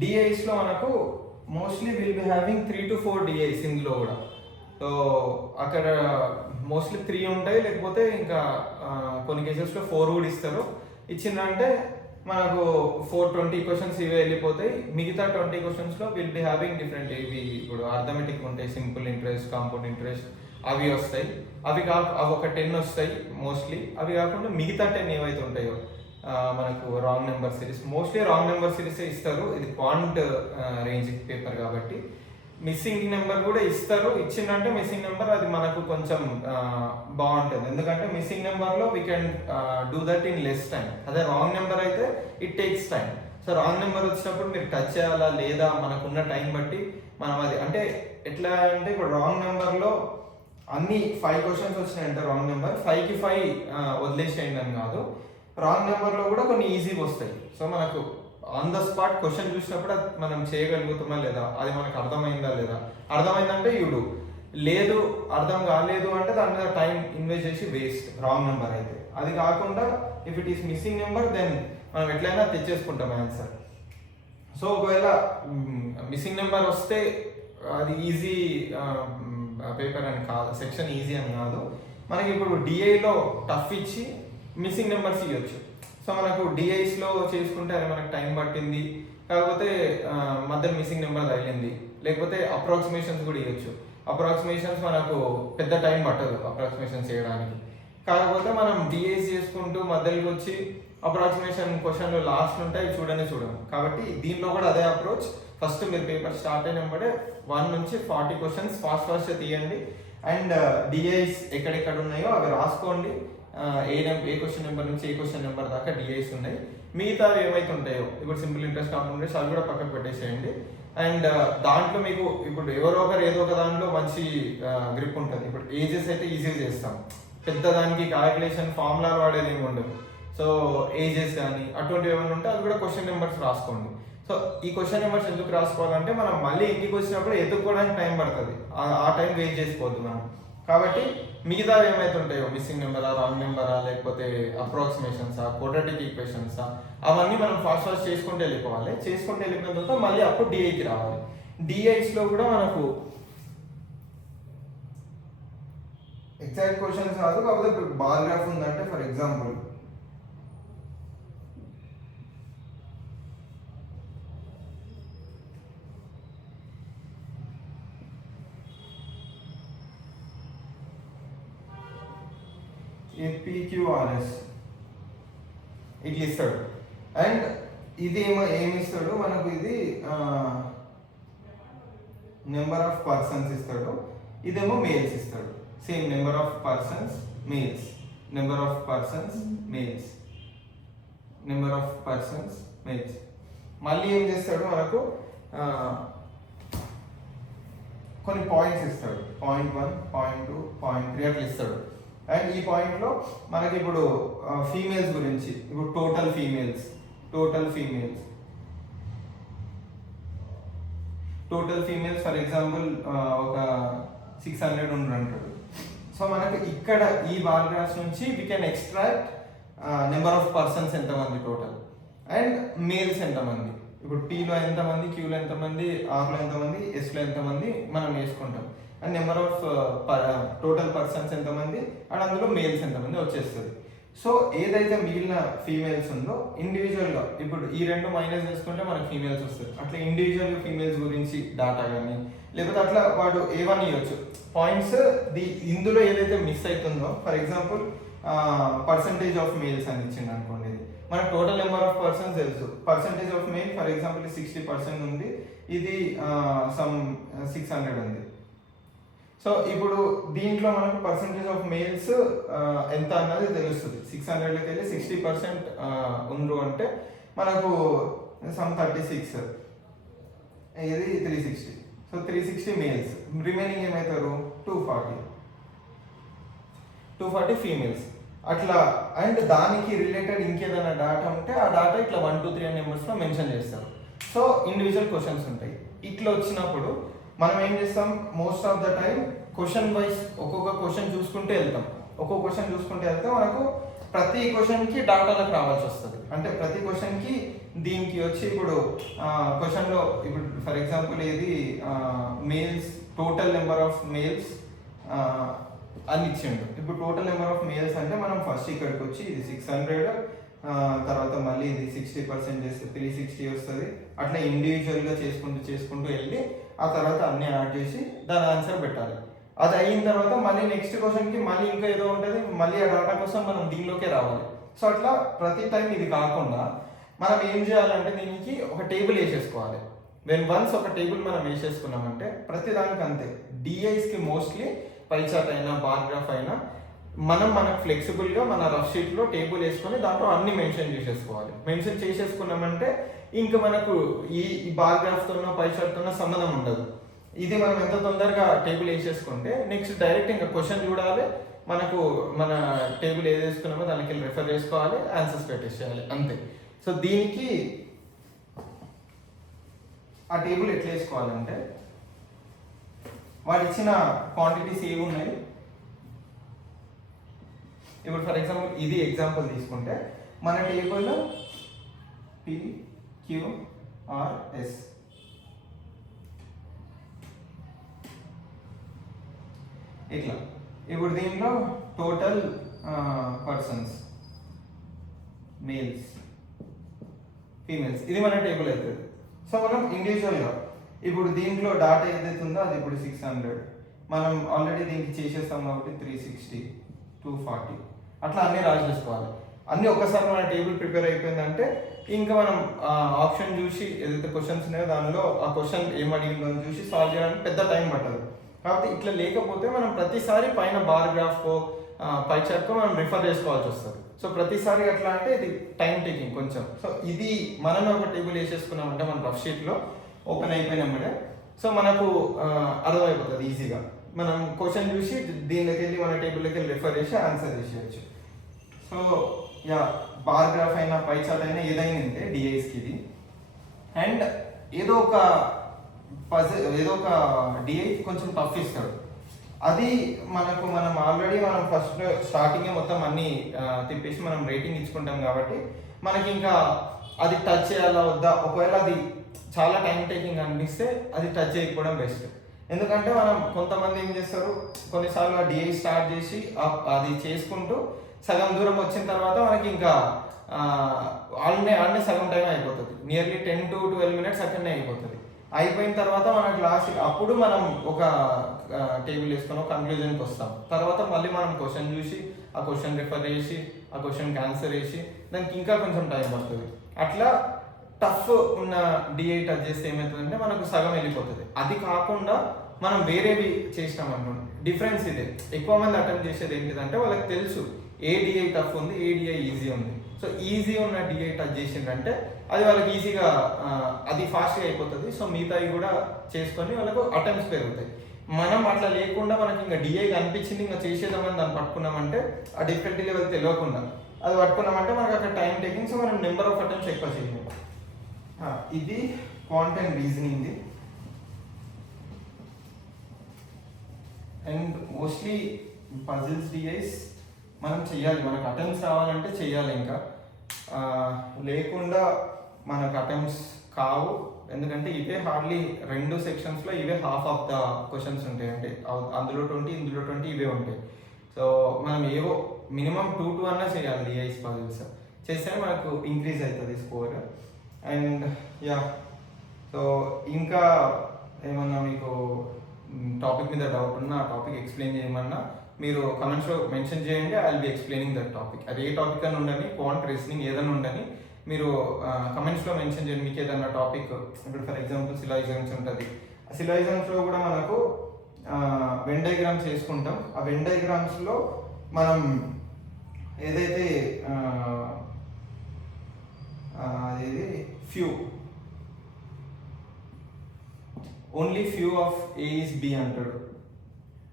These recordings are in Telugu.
డిఐస్లో మనకు mostly will be having 3 to 4 డిఐస్ ఇందులో కూడా. సో అక్కడ మోస్ట్లీ 3 ఉంటాయి, లేకపోతే ఇంకా కొన్ని కేసెస్లో 4 కూడా ఇస్తారు. ఇచ్చిందంటే మనకు 420 క్వశ్చన్స్ ఇవి వెళ్ళిపోతాయి. మిగతా 20 క్వశ్చన్స్లో విల్ బి హ్యావింగ్ డిఫరెంట్, ఇవి ఇప్పుడు అర్థమెటిక్ ఉంటాయి, సింపుల్ ఇంట్రెస్ట్, కాంపౌండ్ ఇంట్రెస్ట్ అవి వస్తాయి. అవి ఒక 10 వస్తాయి మోస్ట్లీ. అవి కాకుండా మిగతా 10 ఏవైతే ఉంటాయో మనకు wrong number series, mostly wrong number సిరీసే ఇస్తారు. ఇది క్వాంట్ రేంజ్ పేపర్ కాబట్టి మిస్సింగ్ నెంబర్ కూడా ఇస్తారు. ఇచ్చిందంటే మిస్సింగ్ నెంబర్ అది మనకు కొంచెం బాగుంటుంది, ఎందుకంటే మిస్సింగ్ నెంబర్లో we can do that in less time. అదే రాంగ్ నెంబర్ అయితే it takes time. So wrong number వచ్చినప్పుడు మీరు టచ్ చేయాలా లేదా మనకున్న టైం బట్టి మనం అది, అంటే ఎట్లా అంటే ఇప్పుడు రాంగ్ నెంబర్లో అన్ని 5 క్వశ్చన్స్ వచ్చినాయంటే రాంగ్ నెంబర్ 5కి 5 వదిలేసేయండి అని కాదు. రాంగ్ నెంబర్లో కూడా కొన్ని ఈజీగా వస్తాయి. సో మనకు ఆన్ ద స్పాట్ క్వశ్చన్ చూసినప్పుడు అది మనం చేయగలుగుతామా లేదా, అది మనకు అర్థమైందా లేదా, అర్థమైందంటే యూడు, లేదు అర్థం కాలేదు అంటే దాని మీద టైం ఇన్వెస్ట్ చేసి వేస్ట్ రాంగ్ నెంబర్ అయితే. అది కాకుండా if it is missing number then మనం ఎట్లయినా తెచ్చేసుకుంటాం ఆన్సర్. సో ఒకవేళ మిస్సింగ్ నెంబర్ వస్తే అది ఈజీ పేపర్ అని కాదు, సెక్షన్ ఈజీ అని కాదు. మనకి ఇప్పుడు డిఐలో టఫ్ ఇచ్చి మిస్సింగ్ నెంబర్స్ ఇవ్వచ్చు. సో మనకు డిఐస్లో చేసుకుంటే అది మనకు టైం పట్టింది, కాకపోతే మధ్య మిస్సింగ్ నెంబర్ తగిలింది, లేకపోతే అప్రాక్సిమేషన్స్ కూడా ఇవ్వచ్చు. అప్రాక్సిమేషన్స్ మనకు పెద్ద టైం పట్టదు అప్రాక్సిమేషన్స్ చేయడానికి. కాకపోతే మనం డిఐస్ చేసుకుంటూ మధ్యలోకి వచ్చి అప్రాక్సిమేషన్ క్వశ్చన్లు లాస్ట్ ఉంటాయి చూడము. కాబట్టి దీంట్లో కూడా అదే అప్రోచ్. ఫస్ట్ మీరు పేపర్ స్టార్ట్ అయినప్పుడే 1 నుంచి 40 క్వశ్చన్స్ ఫాస్ట్ తీయండి. అండ్ డిఐస్ ఎక్కడెక్కడ ఉన్నాయో అవి రాసుకోండి. ఏ క్వశ్చన్ నెంబర్ నుంచి ఏ క్వశ్చన్ నెంబర్ దాకా డిఐస్ ఉన్నాయి. మిగతా ఏమైతే ఉంటాయో ఇప్పుడు సింపుల్ ఇంట్రెస్ట్, కాంపౌండ్ ఇంట్రెస్ట్ అవి కూడా పక్కకు పెట్టేసేయండి. అండ్ దాంట్లో మీకు ఇప్పుడు ఎవరో ఒకరు ఏదో ఒక దాంట్లో మంచి గ్రిప్ ఉంటుంది. ఇప్పుడు ఏజెస్ అయితే ఈజీగా చేస్తాం, పెద్ద దానికి క్యాలిక్యులేషన్ ఫార్ములాలు వాడేది ఏమి ఉండదు. సో ఏజెస్ కానీ అటువంటివి ఏమైనా ఉంటే అవి కూడా క్వశ్చన్ నెంబర్స్ రాసుకోండి. సో ఈ క్వశ్చన్ నెంబర్స్ ఎందుకు రాసుకోవాలంటే మనం మళ్ళీ ఇంటికి వచ్చినప్పుడు ఎత్తుక్కోవడానికి టైం పడుతుంది, ఆ టైం వేస్ట్ చేసుకోవద్దు మనం. కాబట్టి మిగతా ఏమైతే ఉంటాయో మిస్సింగ్ నెంబరా, రాంగ్ నెంబరా, లేకపోతే అప్రాక్సిమేషన్సా, క్వాడ్రాటిక్ ఈక్వేషన్సా, అవన్నీ మనం ఫాస్ట్ చేసుకుంటూ వెళ్ళిపోవాలి. చేసుకుంటూ వెళ్ళిపోయిన తర్వాత మళ్ళీ అప్పుడు డిఐకి రావాలి. డిఐస్లో కూడా మనకు ఎగ్జాక్ట్ క్వశ్చన్స్ కాదు, కాకపోతే ఇప్పుడు బార్ గ్రాఫ్ ఉందంటే ఫర్ ఎగ్జాంపుల్ PQRS ఇట్లా ఇస్తాడు. అండ్ ఇది ఏమి ఇస్తాడు మనకు, ఇది నెంబర్ ఆఫ్ పర్సన్స్ ఇస్తాడు, ఇదేమో మేల్స్ ఇస్తాడు. Same number of persons males, number of persons males, number of persons males. మళ్ళీ ఏం చేస్తాడు మనకు కొన్ని పాయింట్స్ ఇస్తాడు, 0.1, 0.2, 0.3 అట్లా ఇస్తాడు. అండ్ ఈ పాయింట్లో మనకి ఇప్పుడు ఫీమేల్స్ గురించి, ఇప్పుడు టోటల్ ఫీమేల్స్ ఫర్ ఎగ్జాంపుల్ ఒక 600 అంటాడు. సో మనకి ఇక్కడ ఈ బార్ గ్రాఫ్స్ నుంచి we can extract number of persons ఎంతమంది టోటల్, అండ్ మేల్స్ ఎంతమంది, ఇప్పుడు Pలో ఎంతమంది, Qలో ఎంతమంది, Rలో ఎంతమంది, Sలో ఎంతమంది మనం వేసుకుంటాం. And number of total persons ఎంతమంది, అండ్ అందులో మేల్స్ ఎంతమంది వచ్చేస్తుంది. సో ఏదైతే మిగిలిన ఫీమేల్స్ ఉందో ఇండివిజువల్గా ఇప్పుడు ఈ 2 మైనస్ చేసుకుంటే మనకు ఫీమేల్స్ వస్తుంది. అట్లా ఇండివిజువల్ ఫీమేల్స్ గురించి డాటా కానీ, లేకపోతే అట్లా వాడు ఏవన్నీ ఇవ్వచ్చు పాయింట్స్. ఇందులో ఏదైతే మిస్ అవుతుందో, for example percentage of males అని ఇచ్చింది అనుకోండి, మనకు టోటల్ నెంబర్ ఆఫ్ పర్సన్స్ తెలుసు. Percentage of male for example 60% ఉంది, ఇది సమ్ 600 ఉంది. సో ఇప్పుడు దీంట్లో మనకు పర్సంటేజ్ ఆఫ్ మేల్స్ ఎంత అన్నది తెలుస్తుంది. 600లోకి వెళ్ళి 60% ఉండ్రు అంటే మనకు సమ్ 36, ఇది 360. సో 360 మేల్స్, రిమైనింగ్ ఏమవుతారు 240 ఫీమేల్స్ అట్లా. అండ్ దానికి రిలేటెడ్ ఇంకేదైనా డాటా ఉంటే ఆ డాటా ఇట్లా 1, 2, 3 నెంబర్స్లో మెన్షన్ చేస్తారు. సో ఇండివిజువల్ క్వశ్చన్స్ ఉంటాయి. ఇట్లా వచ్చినప్పుడు మనం ఏం చేస్తాం, most of the time question wise ఒక్కొక్క క్వశ్చన్ చూసుకుంటే వెళ్తాం. మనకు ప్రతి క్వశ్చన్కి డాటాలకు రావాల్సి వస్తుంది. అంటే ప్రతి క్వశ్చన్కి దీనికి వచ్చి ఇప్పుడు క్వశ్చన్లో ఇప్పుడు ఫర్ ఎగ్జాంపుల్ ఏది males total number of males అని ఇచ్చిండు. ఇప్పుడు టోటల్ నెంబర్ ఆఫ్ మేల్స్ అంటే మనం ఫస్ట్ ఇక్కడికి వచ్చి ఇది 600, తర్వాత మళ్ళీ ఇది 60% చేస్తే 360 వస్తుంది. అట్లా ఇండివిజువల్గా చేసుకుంటూ వెళ్ళి ఆ తర్వాత అన్ని యాడ్ చేసి దాని ఆన్సర్ పెట్టాలి. అది అయిన తర్వాత మళ్ళీ నెక్స్ట్ క్వశ్చన్కి మళ్ళీ ఇంకా ఏదో ఉంటుంది, మళ్ళీ ఆ డాటా కోసం మనం దీనిలోకే రావాలి. సో అట్లా ప్రతి టైం ఇది కాకుండా మనం ఏం చేయాలంటే దీనికి ఒక టేబుల్ వేసేసుకోవాలి. వన్స్ ఒక టేబుల్ మనం వేసేసుకున్నామంటే ప్రతి దానికి అంతే. డిఐస్కి మోస్ట్లీ పై చార్ట్ అయినా బార్ గ్రాఫ్ అయినా మనకు ఫ్లెక్సిబుల్గా మన రఫ్ షీట్లో టేబుల్ వేసుకొని దాంట్లో అన్ని మెన్షన్ చేసేసుకోవాలి. మెన్షన్ చేసేసుకున్నామంటే ఇంకా మనకు ఈ బార్ గ్రాఫ్తోనో పై చార్ట్తోనో సంబంధం ఉండదు. ఇది మనం ఎంత తొందరగా టేబుల్ వేసేసుకుంటే నెక్స్ట్ డైరెక్ట్ ఇంకా క్వశ్చన్ చూడాలి, మనకు మన టేబుల్ ఏది వేసుకున్నామో దానికి రెఫర్ చేసుకోవాలి, ఆన్సర్స్ పెట్టేసేయాలి అంతే. సో దీనికి ఆ టేబుల్ ఎట్లా వేసుకోవాలంటే వాడు ఇచ్చిన క్వాంటిటీస్ ఏవి ఉన్నాయి. ఇప్పుడు ఫర్ ఎగ్జాంపుల్ ఇది ఎగ్జాంపుల్ తీసుకుంటే మన టేబుల్ PQRS ఇట్లా. ఇప్పుడు దీంట్లో టోటల్ పర్సన్స్ మేల్స్ ఫీమేల్స్ ఇది మన టేబుల్ అవుతుంది. సో మనం ఇండివిజువల్గా ఇప్పుడు దీంట్లో డాటా ఏదైతే ఉందో అది ఇప్పుడు 600 మనం ఆల్రెడీ దీనికి చేసేస్తాం కాబట్టి 360 240 అట్లా అన్నీ రాసేసుకోవాలి. అన్నీ ఒక్కసారి మన టేబుల్ ప్రిపేర్ అయిపోయిందంటే ఇంకా మనం ఆప్షన్ చూసి ఏదైతే క్వశ్చన్స్ ఉన్నాయో దానిలో ఆ క్వశ్చన్ ఏం అడిగిందో చూసి సాల్వ్ చేయడానికి పెద్ద టైం పట్టదు. కాబట్టి ఇట్లా లేకపోతే మనం ప్రతిసారి పైన బార్ గ్రాఫ్కో పై చార్ట్కో మనం రిఫర్ చేసుకోవాల్సి వస్తుంది. సో ప్రతిసారి అట్లా అంటే ఇది టైం టేకింగ్ కొంచెం. సో ఇది మనమే ఒక టేబుల్ వేసేసుకున్నామంటే మన రఫ్ షీట్లో ఓపెన్ అయిపోయినామంటే సో మనకు అర్థమైపోతుంది ఈజీగా. మనం క్వశ్చన్ చూసి దీనిలోకి వెళ్ళి మన టేబుల్లోకి వెళ్ళి రిఫర్ చేసి ఆన్సర్ చేసేయచ్చు. సో యా బార్ గ్రాఫ్ అయినా పై చార్ట్ అయినా ఏదైనా ఇంతే డిఐస్కి ఇది. అండ్ ఏదో ఒక డిఐ కొంచెం టఫ్ ఇస్తాడు. అది మనం ఆల్రెడీ ఫస్ట్ స్టార్టింగే మొత్తం అన్ని తిప్పేసి మనం రేటింగ్ ఇచ్చుకుంటాం కాబట్టి మనకి ఇంకా అది టచ్ చేయాలా వద్దా, ఒకవేళ అది చాలా టైం టేకింగ్ అనిపిస్తే అది టచ్ చేయకపోవడం బెస్ట్. ఎందుకంటే మనం కొంతమంది ఏం చేస్తారు, కొన్నిసార్లు ఆ డిఐ స్టార్ట్ చేసి అది చేసుకుంటూ సగం దూరం వచ్చిన తర్వాత మనకి ఇంకా ఆడనే సగం టైం అయిపోతుంది. నియర్లీ 10 to 12 minutes అక్కడనే అయిపోతుంది. అయిపోయిన తర్వాత మనకు లాస్ట్ అప్పుడు మనం ఒక టేబుల్ వేసుకొని కంక్లూజన్కి వస్తాం. తర్వాత మళ్ళీ మనం క్వశ్చన్ చూసి ఆ క్వశ్చన్ రిఫర్ చేసి ఆ క్వశ్చన్కి ఆన్సర్ వేసి దానికి ఇంకా కొంచెం టైం పడుతుంది. అట్లా టఫ్ ఉన్న డిఐ టచ్ చేస్తే ఏమవుతుందంటే మనకు సగం వెళ్ళిపోతుంది. అది కాకుండా మనం వేరేవి చేసినాం అనుకోండి, డిఫరెన్స్ ఇదే. ఎక్కువ మంది అటెంప్ట్ చేసేది ఏంటిదంటే వాళ్ళకి తెలుసు ఏ డిఐ టఫ్ ఉంది ఏ డిఐ ఈజీ ఉంది. సో ఈజీ ఉన్న డిఐ టచ్ చేసిందంటే అది వాళ్ళకి ఈజీగా అది ఫాస్ట్గా అయిపోతుంది. సో మిగతావి కూడా చేసుకొని వాళ్ళకు అటెంప్ట్స్ పెరుగుతాయి. మనం అట్లా లేకుండా మనకి ఇంకా డిఐ అనిపించింది ఇంకా చేసేదామని దాన్ని పట్టుకున్నామంటే ఆ డిఫికల్టీ లెవెల్ తెలియకుండా అది పట్టుకున్నామంటే మనకు అక్కడ టైం టేకింగ్. సో మనం నెంబర్ ఆఫ్ అటెంప్ట్స్ ఎక్కువ చేయలేము. ఇది క్వాంట్ అండ్ రీజనింగ్ది. అండ్ మోస్ట్లీ పజిల్స్ డిఐస్ మనం చెయ్యాలి, మనకు అటెంప్ట్స్ రావాలంటే చెయ్యాలి. ఇంకా లేకుండా మనకు అటెంప్ట్స్ కావు. ఎందుకంటే ఇవే హార్డ్లీ 2 సెక్షన్స్లో ఇవే హాఫ్ ఆఫ్ ద క్వశ్చన్స్ ఉంటాయి. అంటే అందులో 20 ఇందులో 20 ఇవే ఉంటాయి. సో మనం ఏవో మినిమం 2 అన్నా చేయాలి డిఐస్ పజిల్స్. చేస్తేనే మనకు ఇంక్రీజ్ అవుతుంది స్కోర్. అండ్ యా సో ఇంకా ఏమన్నా మీకు టాపిక్ మీద డౌట్ ఉన్నా ఆ టాపిక్ ఎక్స్ప్లెయిన్ చేయమన్నా మీరు కమెంట్స్లో మెన్షన్ చేయండి. I will be explaining that topic. అది ఏ టాపిక్ అని ఉండని, క్వాంట్ రీజనింగ్ ఏదైనా ఉండని మీరు కమెంట్స్లో మెన్షన్ చేయండి. మీకు ఏదన్నా టాపిక్ ఇప్పుడు ఫర్ ఎగ్జాంపుల్ సిలాయిజమ్స్ ఉంటుంది. ఆ సిలాయిజమ్స్లో కూడా మనకు వెన్ డయాగ్రామ్స్ చేసుకుంటాం. ఆ వెన్ డయాగ్రామ్స్లో మనం ఏదైతే అదేది only few of a is b అంటాడు.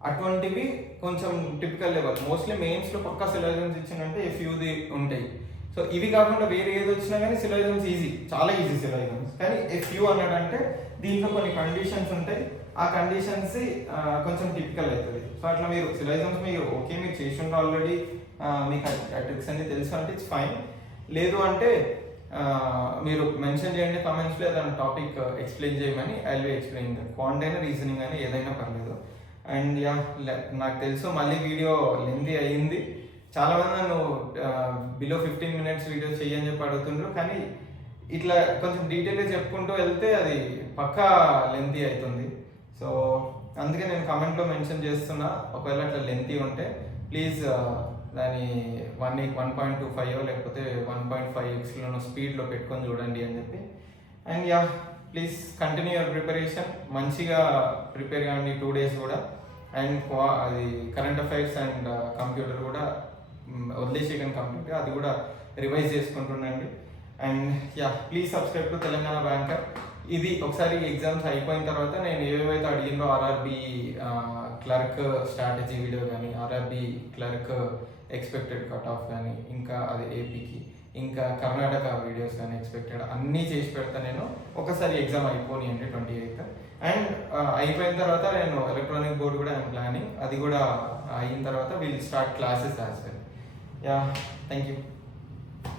అటువంటివి కొంచెం టిపికల్ లెవెల్. మోస్ట్లీ మెయిన్స్లో పక్కా సిలాయిజమ్స్ ఇచ్చిందంటే ఏ ఫ్యూది ఉంటాయి. సో ఇవి కాకుండా వేరే ఏది వచ్చినా కానీ సిలాయిజమ్స్ ఈజీ, చాలా ఈజీ సిలాయిజమ్స్. కానీ ఏ ఫ్యూ అన్నాడంటే దీంట్లో కొన్ని కండిషన్స్ ఉంటాయి. ఆ కండిషన్స్ కొంచెం టిపికల్ అవుతుంది. సో అట్లా మీరు సిలాయిజమ్స్ మీరు చేసి ఉంటే ఆల్రెడీ మీకు ఆ ట్రిక్స్ అన్ని తెలుసు అంటే ఇట్స్ ఫైన్. లేదు అంటే మీరు మెన్షన్ చేయండి కామెంట్స్లో ఏదైనా టాపిక్ ఎక్స్ప్లెయిన్ చేయమని, ఐ విల్ ఎక్స్ప్లెయిన్. క్వాంట్ అయినా రీజనింగ్ అయినా ఏదైనా పర్లేదు. అండ్ యా, నాకు తెలుసు మళ్ళీ వీడియో లెంతీ అయ్యింది. చాలామంది నన్ను బిలో 15 minutes వీడియో చెయ్యని చెప్పి అడుగుతుండ్రు, కానీ ఇట్లా కొంచెం డీటెయిల్గా చెప్పుకుంటూ వెళ్తే అది పక్కా లెంతీ అవుతుంది. సో అందుకే నేను కమెంట్లో మెన్షన్ చేస్తున్నా, ఒకవేళ అట్లా లెంతీ ఉంటే ప్లీజ్ దాని 1.25 లేకపోతే 1.5xలోనో స్పీడ్లో పెట్టుకొని చూడండి అని చెప్పి. And yeah, please continue your preparation. మంచిగా ప్రిపేర్ కాండి 2 days కూడా. అండ్ అది కరెంట్ అఫైర్స్ అండ్ కంప్యూటర్ కూడా వదిలేసేయకండి కంప్లీట్గా, అది కూడా రివైజ్ చేసుకుంటుండండి. And yeah, please subscribe to Telangana banker. ఇది ఒకసారి ఎగ్జామ్స్ అయిపోయిన తర్వాత నేను ఏవేవైతే అడిగినో ఆర్ఆర్బి క్లర్క్ స్ట్రాటజీ వీడియో కానీ, RRB clerk expected cut off కానీ, ఇంకా అది ఏపీకి, ఇంకా కర్ణాటక వీడియోస్ కానీ ఎక్స్పెక్టెడ్ అన్నీ చేసి పెడతా నేను. ఒకసారి ఎగ్జామ్ అయిపోయినాయండి 28th. అండ్ అయిపోయిన తర్వాత నేను ఎలక్ట్రానిక్ బోర్డ్ కూడా ఐఎమ్ ప్లానింగ్, అది కూడా అయిన తర్వాత will start classes as well. Yeah, thank you.